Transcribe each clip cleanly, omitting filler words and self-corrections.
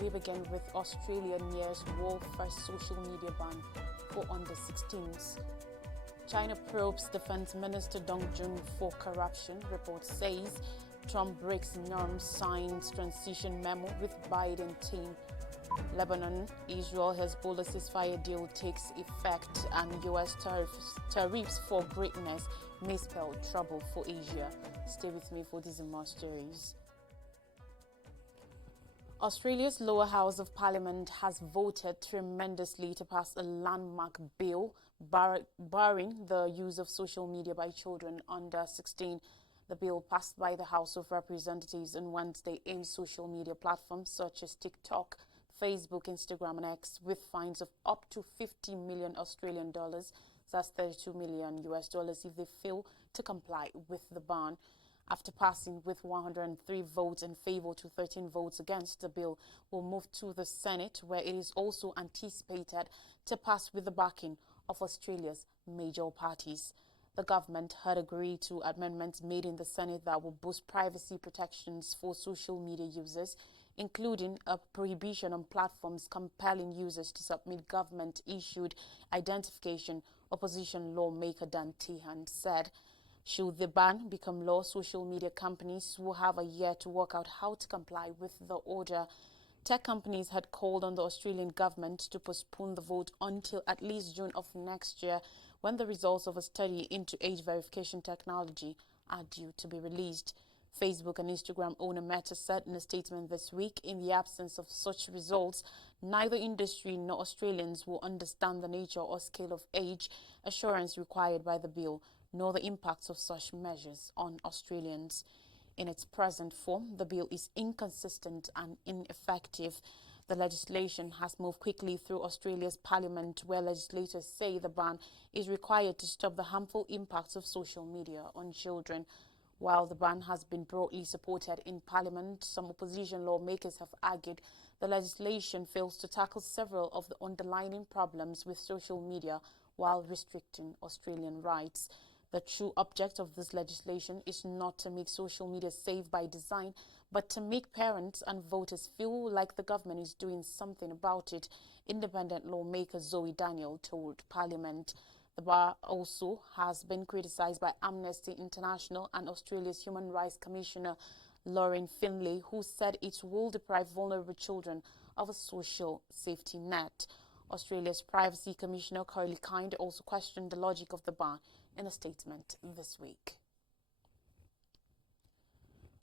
We begin with Australia nears world first social media ban for under 16s. China probes Defense Minister Dong Jun for corruption, report says. Trump breaks norms, signs transition memo with Biden team. Lebanon, Israel Hezbollah ceasefire deal takes effect, and U.S. tariffs for greatness may spell trouble for Asia. Stay with me for these and more stories. Australia's lower house of parliament has voted tremendously to pass a landmark bill barring the use of social media by children under 16. The bill passed by the House of Representatives on Wednesday aims social media platforms such as TikTok, Facebook, Instagram and X with fines of up to 50 million Australian dollars, that's 32 million US dollars, if they fail to comply with the ban. After passing with 103 votes in favor to 13 votes against, the bill will move to the Senate, where it is also anticipated to pass with the backing of Australia's major parties. The government had agreed to amendments made in the Senate that will boost privacy protections for social media users, including a prohibition on platforms compelling users to submit government-issued identification, opposition lawmaker Dan Tehan said. Should the ban become law, social media companies will have a year to work out how to comply with the order. Tech companies had called on the Australian government to postpone the vote until at least June of next year, when the results of a study into age verification technology are due to be released. Facebook and Instagram owner Meta said in a statement this week, in the absence of such results, neither industry nor Australians will understand the nature or scale of age assurance required by the bill, nor the impacts of such measures on Australians. In its present form, the bill is inconsistent and ineffective. The legislation has moved quickly through Australia's parliament, where legislators say the ban is required to stop the harmful impacts of social media on children. While the ban has been broadly supported in parliament, some opposition lawmakers have argued the legislation fails to tackle several of the underlying problems with social media while restricting Australian rights. The true object of this legislation is not to make social media safe by design, but to make parents and voters feel like the government is doing something about it, independent lawmaker Zoe Daniel told Parliament. The bar also has been criticized by Amnesty International and Australia's Human Rights Commissioner Lauren Finlay, who said it will deprive vulnerable children of a social safety net. Australia's Privacy Commissioner Carly Kind also questioned the logic of the ban in a statement this week.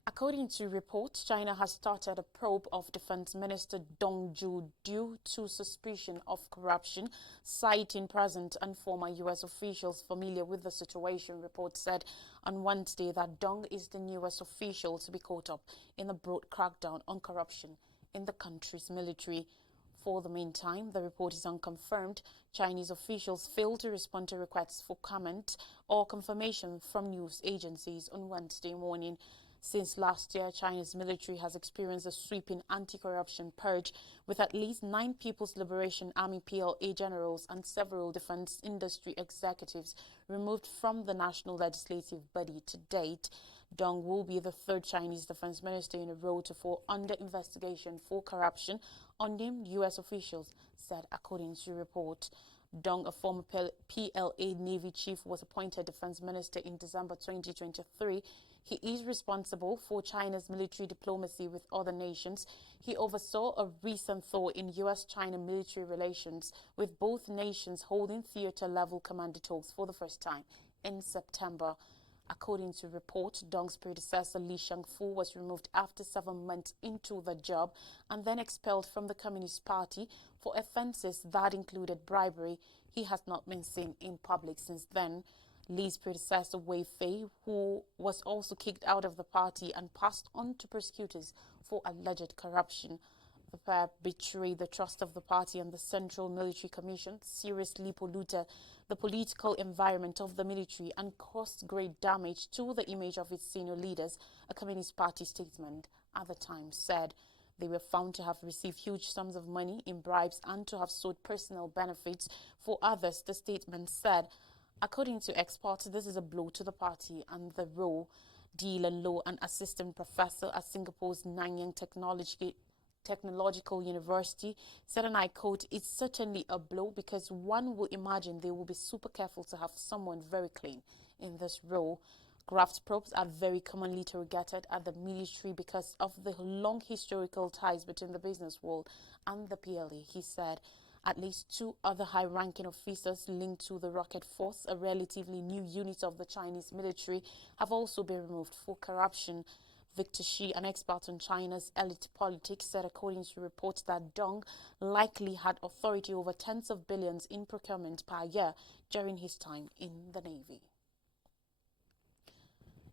According to reports, China has started a probe of Defense Minister Dong Jun due to suspicion of corruption, citing present and former U.S. officials familiar with the situation. Reports said on Wednesday that Dong is the newest official to be caught up in a broad crackdown on corruption in the country's military. For the meantime, the report is unconfirmed. Chinese officials failed to respond to requests for comment or confirmation from news agencies on Wednesday morning. Since last year, China's military has experienced a sweeping anti-corruption purge, with at least 9 People's Liberation Army PLA generals and several defense industry executives removed from the national legislative body to date. Dong will be the third Chinese defense minister in a row to fall under investigation for corruption, unnamed U.S. officials said, according to report. Dong, a former PLA Navy chief, was appointed defense minister in December 2023. He is responsible for China's military diplomacy with other nations. He oversaw a recent thaw in U.S.-China military relations, with both nations holding theater-level commander talks for the first time in September. According to report, Dong's predecessor Li Shangfu was removed after 7 months into the job and then expelled from the Communist Party for offences that included bribery. He has not been seen in public since then. Li's predecessor Wei Fei, who was also kicked out of the party and passed on to prosecutors for alleged corruption. The pair betrayed the trust of the party and the Central Military Commission, seriously polluted the political environment of the military and caused great damage to the image of its senior leaders, a Communist Party statement at the time said. They were found to have received huge sums of money in bribes and to have sought personal benefits for others, the statement said. According to experts, this is a blow to the party and the role. Dylan Low, an assistant professor at Singapore's Nanyang Technological University, said, and I quote, "It's certainly a blow because one will imagine they will be super careful to have someone very clean in this role. Graft probes are very commonly targeted at the military because of the long historical ties between the business world and the PLA," he said. At least two other high-ranking officers linked to the Rocket Force, a relatively new unit of the Chinese military, have also been removed for corruption. Victor Shi, an expert on China's elite politics, said according to reports that Deng likely had authority over tens of billions in procurement per year during his time in the Navy.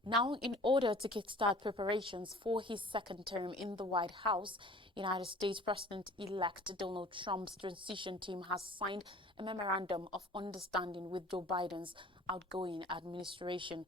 Now, in order to kickstart preparations for his second term in the White House, United States President-elect Donald Trump's transition team has signed a memorandum of understanding with Joe Biden's outgoing administration.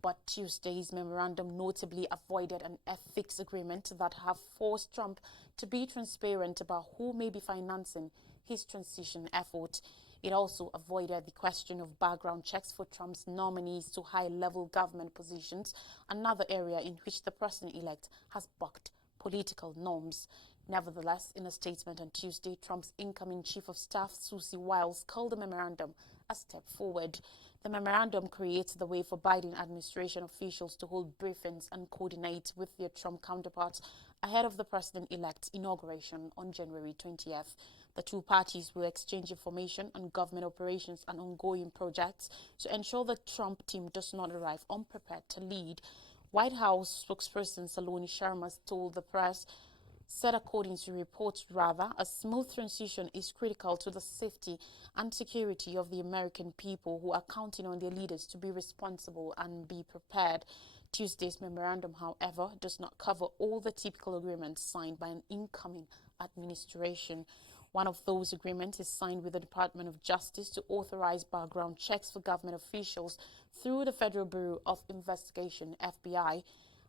But Tuesday's memorandum notably avoided an ethics agreement that have forced Trump to be transparent about who may be financing his transition effort. It also avoided the question of background checks for Trump's nominees to high-level government positions, another area in which the president-elect has bucked political norms. Nevertheless, in a statement on Tuesday, Trump's incoming chief of staff, Susie Wiles, called the memorandum a step forward. The memorandum creates the way for Biden administration officials to hold briefings and coordinate with their Trump counterparts ahead of the president-elect's inauguration on January 20th. The two parties will exchange information on government operations and ongoing projects to ensure the Trump team does not arrive unprepared to lead. White House spokesperson Saloni Sharma told the press, said according to reports, rather, a smooth transition is critical to the safety and security of the American people who are counting on their leaders to be responsible and be prepared. Tuesday's memorandum, however, does not cover all the typical agreements signed by an incoming administration. One of those agreements is signed with the Department of Justice to authorize background checks for government officials through the Federal Bureau of Investigation, FBI.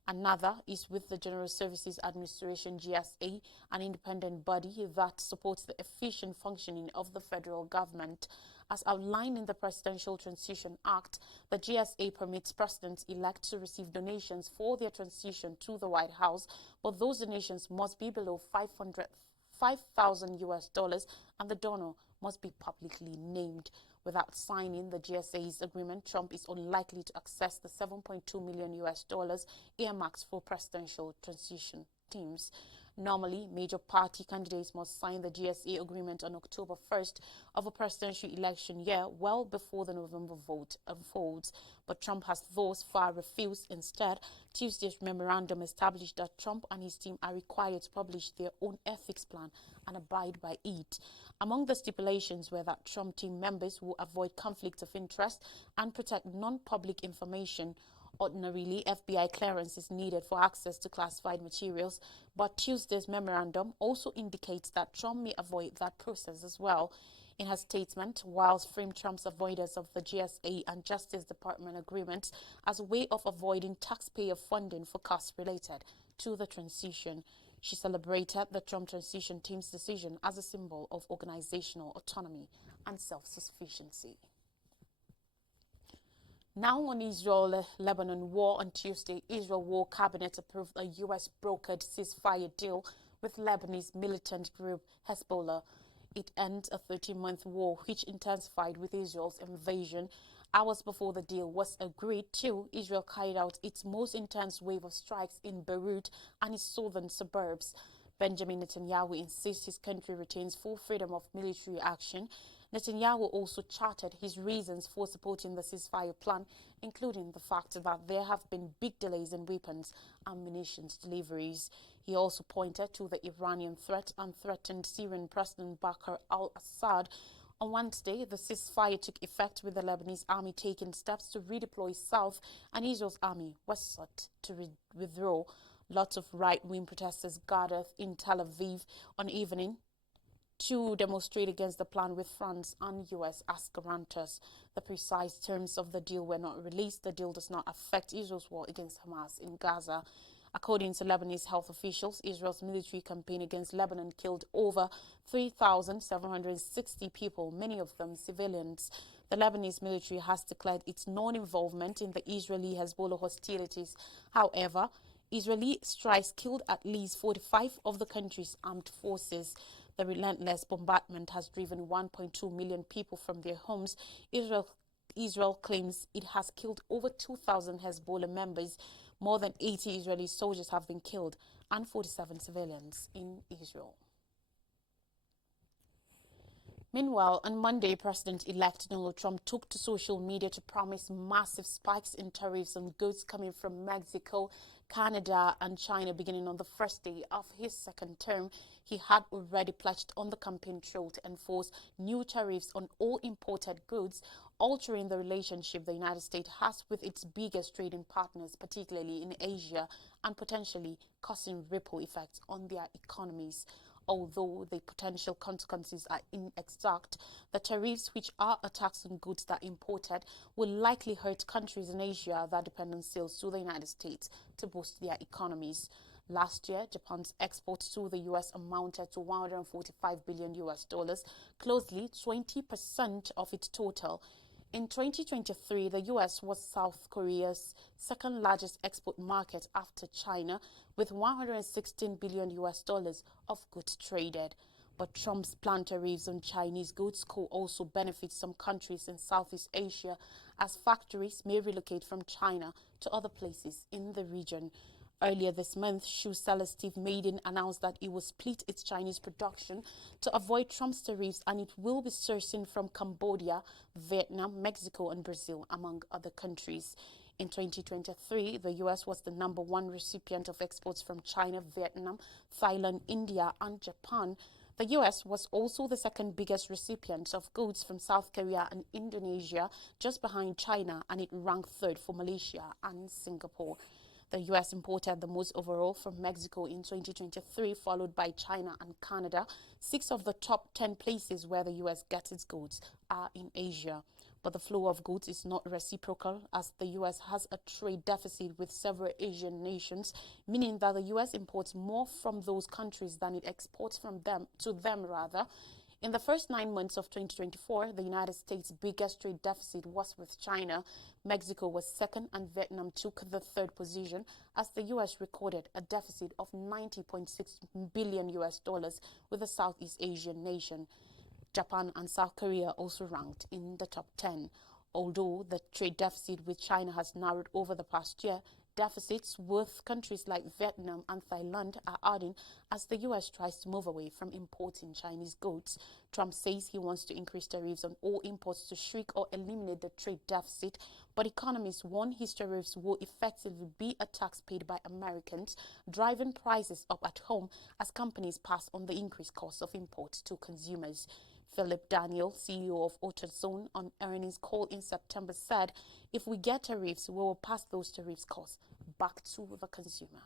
Another is with the General Services Administration, GSA, an independent body that supports the efficient functioning of the federal government. As outlined in the Presidential Transition Act, the GSA permits presidents-elect to receive donations for their transition to the White House, but those donations must be below $5,000 US, and the donor must be publicly named. Without signing the GSA's agreement, Trump is unlikely to access the $7.2 million US earmarked for presidential transition teams. Normally, major party candidates must sign the GSA agreement on October 1st of a presidential election year, well before the November vote unfolds. But Trump has thus far refused. Instead, Tuesday's memorandum established that Trump and his team are required to publish their own ethics plan and abide by it. Among the stipulations were that Trump team members will avoid conflict of interest and protect non-public information. Ordinarily, FBI clearance is needed for access to classified materials, but Tuesday's memorandum also indicates that Trump may avoid that process as well. In her statement, Wiles framed Trump's avoidance of the GSA and Justice Department agreements as a way of avoiding taxpayer funding for costs related to the transition. She celebrated the Trump transition team's decision as a symbol of organizational autonomy and self-sufficiency. Now on Israel-Lebanon war, on Tuesday, Israel War Cabinet approved a U.S.-brokered ceasefire deal with Lebanese militant group Hezbollah. It ends a 13-month war which intensified with Israel's invasion. Hours before the deal was agreed to, Israel carried out its most intense wave of strikes in Beirut and its southern suburbs. Benjamin Netanyahu insists his country retains full freedom of military action. Netanyahu also charted his reasons for supporting the ceasefire plan, including the fact that there have been big delays in weapons and munitions deliveries. He also pointed to the Iranian threat and threatened Syrian President Bashar al-Assad. On Wednesday, the ceasefire took effect with the Lebanese army taking steps to redeploy south, and Israel's army was sought to withdraw. Lots of right-wing protesters gathered in Tel Aviv on evening to demonstrate against the plan, with France and US as guarantors. The precise terms of the deal were not released. The deal does not affect Israel's war against Hamas in Gaza. According to Lebanese health officials, Israel's military campaign against Lebanon killed over 3,760 people, many of them civilians. The Lebanese military has declared its non-involvement in the Israeli-Hezbollah hostilities. However, Israeli strikes killed at least 45 of the country's armed forces. The relentless bombardment has driven 1.2 million people from their homes. Israel claims it has killed over 2,000 Hezbollah members. More than 80 Israeli soldiers have been killed and 47 civilians in Israel. Meanwhile, on Monday, President-elect Donald Trump took to social media to promise massive spikes in tariffs on goods coming from Mexico, Canada and China beginning on the first day of his second term. He had already pledged on the campaign trail to enforce new tariffs on all imported goods, altering the relationship the United States has with its biggest trading partners, particularly in Asia, and potentially causing ripple effects on their economies. Although the potential consequences are inexact, the tariffs, which are a tax on goods that are imported, will likely hurt countries in Asia that depend on sales to the United States to boost their economies. Last year, Japan's exports to the U.S. amounted to $145 billion US dollars, closely 20% of its total. In 2023, the U.S. was South Korea's second largest export market after China, with $116 billion US dollars of goods traded. But Trump's planned tariffs on Chinese goods could also benefit some countries in Southeast Asia, as factories may relocate from China to other places in the region. Earlier this month, shoe seller Steve Madden announced that it will split its Chinese production to avoid Trump's tariffs, and it will be sourcing from Cambodia, Vietnam, Mexico and Brazil, among other countries. In 2023, the U.S. was the #1 recipient of exports from China, Vietnam, Thailand, India and Japan. The U.S. was also the second biggest recipient of goods from South Korea and Indonesia, just behind China, and it ranked third for Malaysia and Singapore. The U.S. imported the most overall from Mexico in 2023, followed by China and Canada. 6 of the top 10 places where the U.S. gets its goods are in Asia. But the flow of goods is not reciprocal, as the U.S. has a trade deficit with several Asian nations, meaning that the U.S. imports more from those countries than it exports from them to them rather. In the first 9 months of 2024, the United States' biggest trade deficit was with China. Mexico was second and Vietnam took the third position, as the U.S. recorded a deficit of $90.6 billion US dollars with the Southeast Asian nation. Japan and South Korea also ranked in the top 10. Although the trade deficit with China has narrowed over the past year, deficits with countries like Vietnam and Thailand are adding as the U.S. tries to move away from importing Chinese goods. Trump says he wants to increase tariffs on all imports to shrink or eliminate the trade deficit, but economists warn his tariffs will effectively be a tax paid by Americans, driving prices up at home as companies pass on the increased cost of imports to consumers. Philip Daniel, CEO of AutoZone, on earnings call in September said, "If we get tariffs, we will pass those tariffs costs back to the consumer."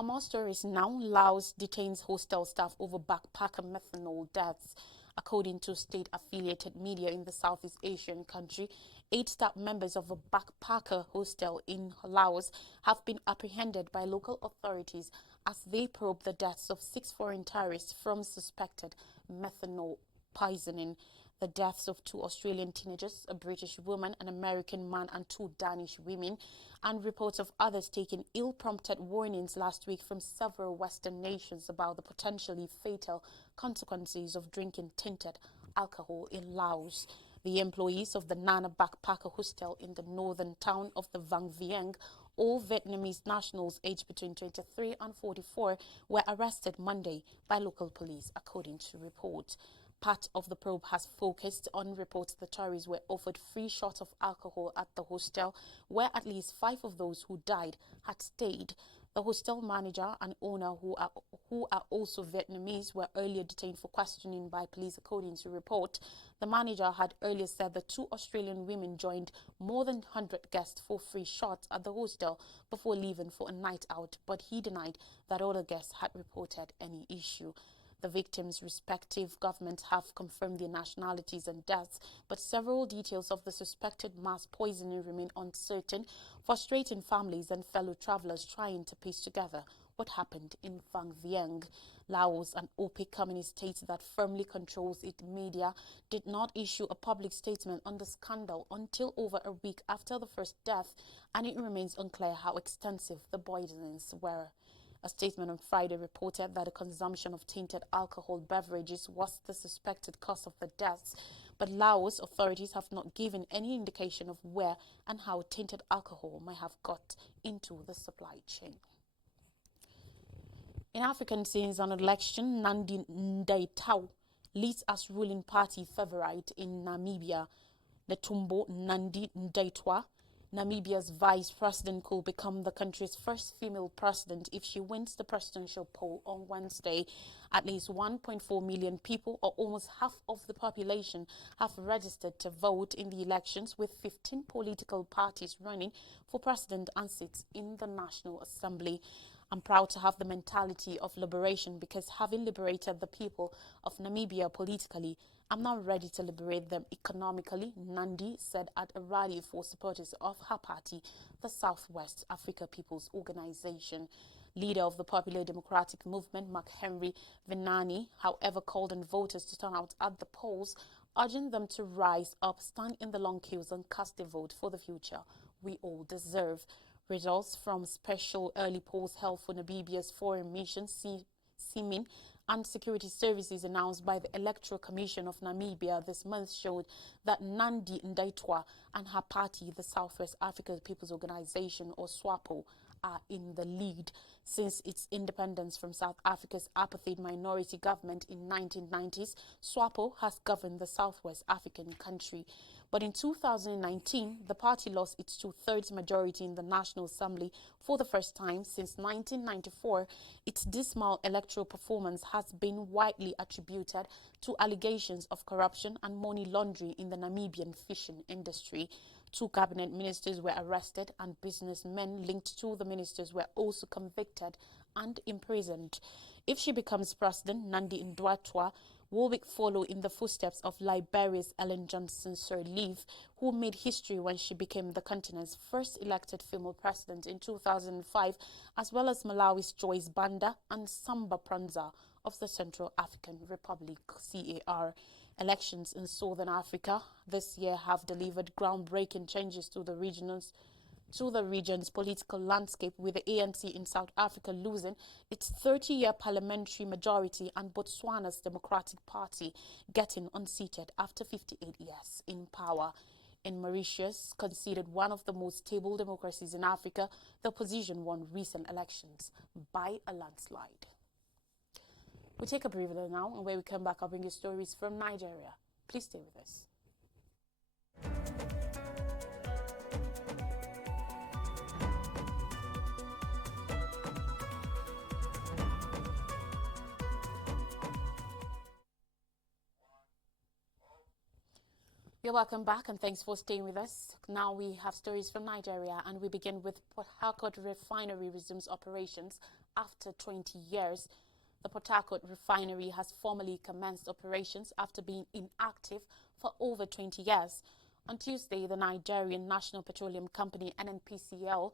More stories now. Laos detains hostel staff over backpacker methanol deaths. According to state-affiliated media in the Southeast Asian country, 8 staff members of a backpacker hostel in Laos have been apprehended by local authorities as they probe the deaths of 6 foreign tourists from suspected methanol poisoning. The deaths of 2 Australian teenagers, a British woman, an American man and 2 Danish women, and reports of others taking ill prompted warnings last week from several Western nations about the potentially fatal consequences of drinking tinted alcohol in Laos. The employees of the Nana Backpacker Hostel in the northern town of the Vang Vieng, all Vietnamese nationals aged between 23 and 44, were arrested Monday by local police, according to reports. Part of the probe has focused on reports the tourists were offered free shots of alcohol at the hostel, where at least 5 of those who died had stayed. The hostel manager and owner, who are also Vietnamese, were earlier detained for questioning by police, according to report. The manager had earlier said the 2 Australian women joined more than 100 guests for free shots at the hostel before leaving for a night out, but he denied that other guests had reported any issue. The victims' respective governments have confirmed their nationalities and deaths, but several details of the suspected mass poisoning remain uncertain, frustrating families and fellow travelers trying to piece together what happened in Vang Vieng. Laos, an OPEC communist state that firmly controls its media, did not issue a public statement on the scandal until over a week after the first death, and it remains unclear how extensive the poisonings were. A statement on Friday reported that the consumption of tainted alcohol beverages was the suspected cause of the deaths, but Laos authorities have not given any indication of where and how tainted alcohol might have got into the supply chain. In African scenes, an election, Nandi Ndaitwah leads as ruling party favorite in Namibia. Netumbo Nandi Ndaitwah, Namibia's vice president, could become the country's first female president if she wins the presidential poll on Wednesday. At least 1.4 million people, or almost half of the population, have registered to vote in the elections, with 15 political parties running for president and seats in the National Assembly. I'm proud to have the mentality of liberation because, having liberated the people of Namibia politically, I'm now ready to liberate them economically, Nandi said at a rally for supporters of her party, the Southwest Africa People's Organization. Leader of the Popular Democratic Movement, Mark Henry Venani, however, called on voters to turn out at the polls, urging them to rise up, stand in the long queues and cast a vote for the future we all deserve. Results from special early polls held for Namibia's foreign mission, CMIN, and security services announced by the Electoral Commission of Namibia this month showed that Nandi Ndaitwah and her party, the Southwest Africa People's Organization, or SWAPO, are in the lead. Since its independence from South Africa's apartheid minority government in 1990s, SWAPO has governed the Southwest African country. But in 2019, the party lost its two-thirds majority in the National Assembly for the first time since 1994. Its dismal electoral performance has been widely attributed to allegations of corruption and money laundering in the Namibian fishing industry. 2 cabinet ministers were arrested, and businessmen linked to the ministers were also convicted and imprisoned. If she becomes president, Nandi Ndaitwah will follow in the footsteps of Liberia's Ellen Johnson Sirleaf, who made history when she became the continent's first elected female president in 2005, as well as Malawi's Joyce Banda and Samba Pranza of the Central African Republic, CAR. Elections in Southern Africa this year have delivered groundbreaking changes to the region's political landscape, with the ANC in South Africa losing its 30-year parliamentary majority and Botswana's Democratic Party getting unseated after 58 years in power. In Mauritius, considered one of the most stable democracies in Africa, the opposition won recent elections by a landslide. We take a breather now, and when we come back, I'll bring you stories from Nigeria. Please stay with us. You're welcome back, and thanks for staying with us. Now we have stories from Nigeria, and we begin with Port Harcourt Refinery resumes operations after 20 years. The Port Harcourt Refinery has formally commenced operations after being inactive for over 20 years. On Tuesday, the Nigerian National Petroleum Company, NNPCL,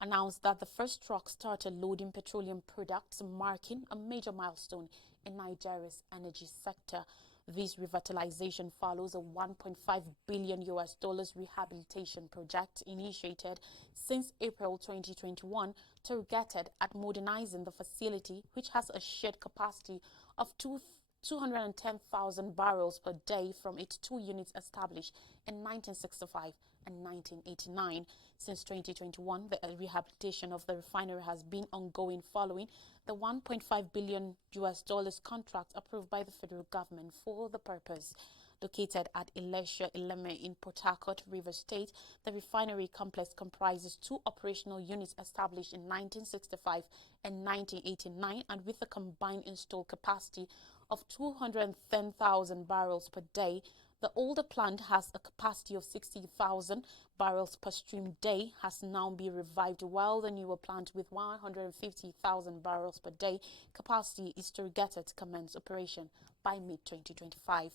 announced that the first truck started loading petroleum products, marking a major milestone in Nigeria's energy sector. This revitalization follows a $1.5 billion rehabilitation project initiated since April 2021, targeted at modernizing the facility, which has a shared capacity of 210,000 barrels per day from its 2 units established in 1965 and 1989. Since 2021, the rehabilitation of the refinery has been ongoing following the $1.5 billion contract approved by the federal government for the purpose. Located at Ilesha Ileme in Port Harcourt, Rivers State, the refinery complex comprises 2 operational units established in 1965 and 1989, and with a combined installed capacity of 210,000 barrels per day. The older plant has a capacity of 60,000 barrels per stream day has now been revived, while the newer plant with 150,000 barrels per day capacity is targeted to commence operation by mid-2025.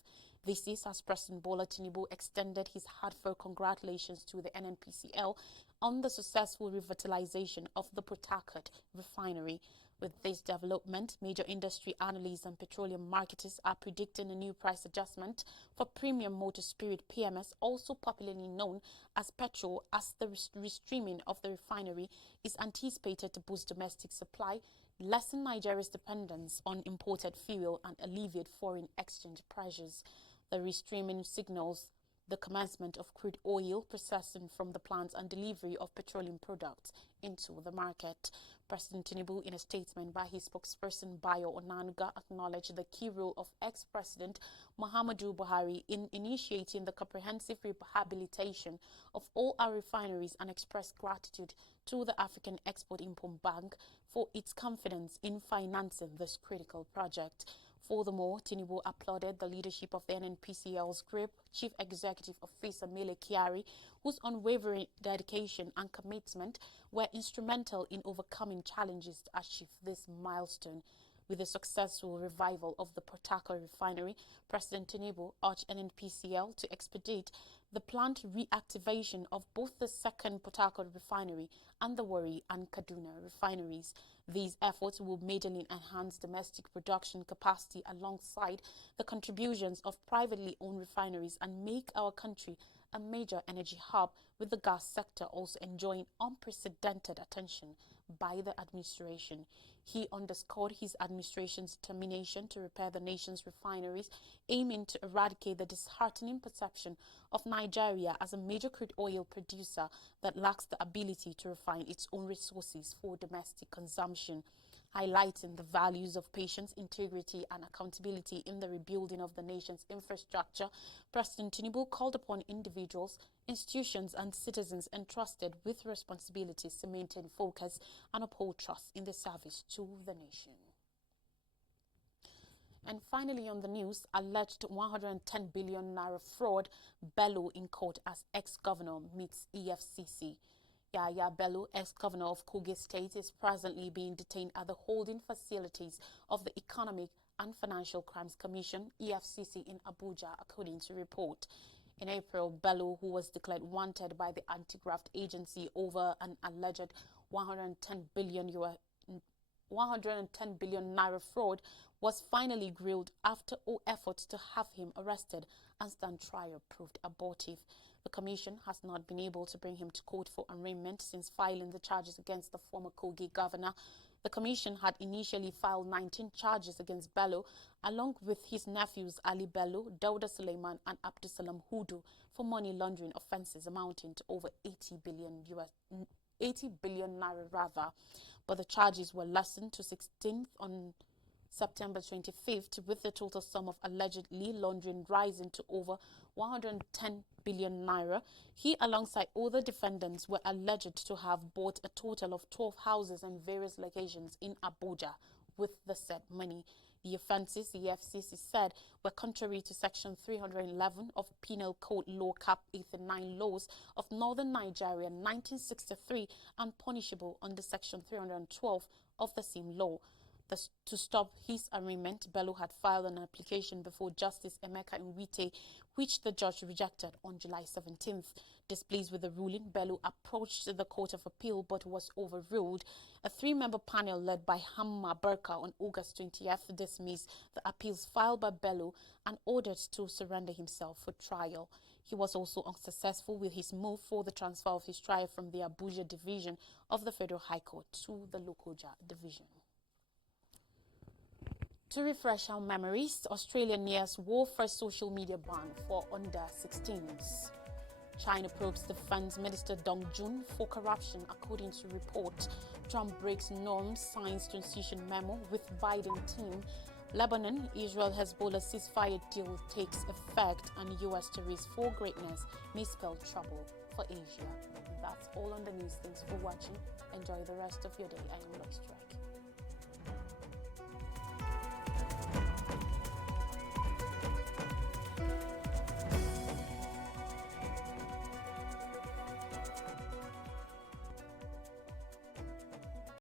This is as President Bola Tinubu extended his heartfelt congratulations to the NNPCL on the successful revitalization of the Port Harcourt refinery. With this development, major industry analysts and petroleum marketers are predicting a new price adjustment for premium motor spirit PMS, also popularly known as petrol, as the restreaming of the refinery is anticipated to boost domestic supply, lessen Nigeria's dependence on imported fuel, and alleviate foreign exchange pressures. The restreaming signals the commencement of crude oil processing from the plants and delivery of petroleum products into the market. President Tinubu, in a statement by his spokesperson Bayo Onanuga, acknowledged the key role of ex-President Muhammadu Buhari in initiating the comprehensive rehabilitation of all our refineries and expressed gratitude to the African Export-Import Bank for its confidence in financing this critical project. Furthermore, Tinubu applauded the leadership of the NNPCL's Group Chief Executive Officer Mele Kyari, whose unwavering dedication and commitment were instrumental in overcoming challenges to achieve this milestone. With the successful revival of the Port Harcourt refinery, President Tinubu urged NNPCL to expedite the planned reactivation of both the second Port Harcourt refinery and the Warri and Kaduna refineries. These efforts will majorly enhance domestic production capacity alongside the contributions of privately owned refineries and make our country a major energy hub, with the gas sector also enjoying unprecedented attention by the administration. He underscored his administration's determination to repair the nation's refineries, aiming to eradicate the disheartening perception of Nigeria as a major crude oil producer that lacks the ability to refine its own resources for domestic consumption. Highlighting the values of patience, integrity, and accountability in the rebuilding of the nation's infrastructure, President Tinubu called upon individuals, institutions, and citizens entrusted with responsibilities to maintain focus and uphold trust in the service to the nation. And finally on the news, alleged 110 billion naira fraud, Bello in court as ex-governor meets EFCC. Yaya Bello, ex-governor of Kogi State, is presently being detained at the holding facilities of the Economic and Financial Crimes Commission, EFCC, in Abuja, according to report. In April, Bello, who was declared wanted by the anti-graft agency over an alleged 110 billion naira fraud, was finally grilled after all efforts to have him arrested and stand trial proved abortive. The commission has not been able to bring him to court for arraignment since filing the charges against the former Kogi governor. The commission had initially filed 19 charges against Bello, along with his nephews Ali Bello, Dauda Suleiman, and Abdusalam Hudu, for money laundering offences amounting to over 80 billion naira. But the charges were lessened to 16th on September 25th, with the total sum of allegedly laundering rising to over 110 billion naira. He, alongside other defendants, were alleged to have bought a total of 12 houses in various locations in Abuja with the said money. The offences, the FCC said, were contrary to Section 311 of Penal Code Law Cap 89 laws of Northern Nigeria 1963 and punishable under Section 312 of the same law. To stop his arraignment, Bello had filed an application before Justice Emeka Nwite, which the judge rejected on July 17th. Displeased with the ruling, Bello approached the Court of Appeal but was overruled. A three-member panel led by Hamma Burka on August 20th dismissed the appeals filed by Bello and ordered to surrender himself for trial. He was also unsuccessful with his move for the transfer of his trial from the Abuja division of the Federal High Court to the Lokoja division. To refresh our memories, Australia nears world first social media ban for under 16s. China probes Defense Minister Dong Jun for corruption, according to report. Trump breaks norms, signs transition memo with Biden team. Lebanon, Israel Hezbollah ceasefire deal takes effect, and US to race for greatness may spell trouble for Asia. That's all on the news. Thanks for watching. Enjoy the rest of your day. I am Lois Strike.